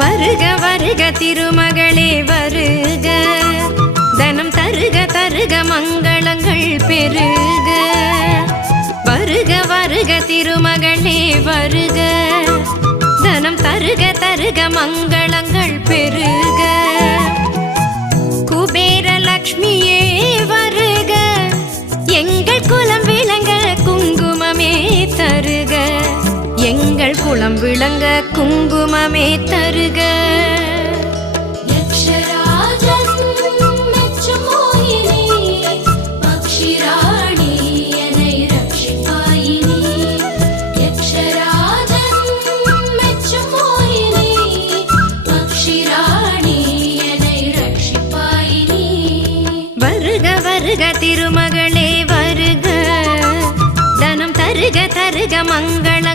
வருக வருக திருமகளே வருக, தனம் தருக தருக மங்களங்கள் பெருக. வருக வருக திருமகளே வருக, தனம் தருக தருக மங்களங்கள் பெருக. குபேர லக்ஷ்மியே வருக, எங்கள் குலம் விளங்க குங்குமமே தருக, எங்கள் குலம் விளங்க குங்குமமே தருக. வருக திருமகளே வருக, தனம் தருக தருக மங்கள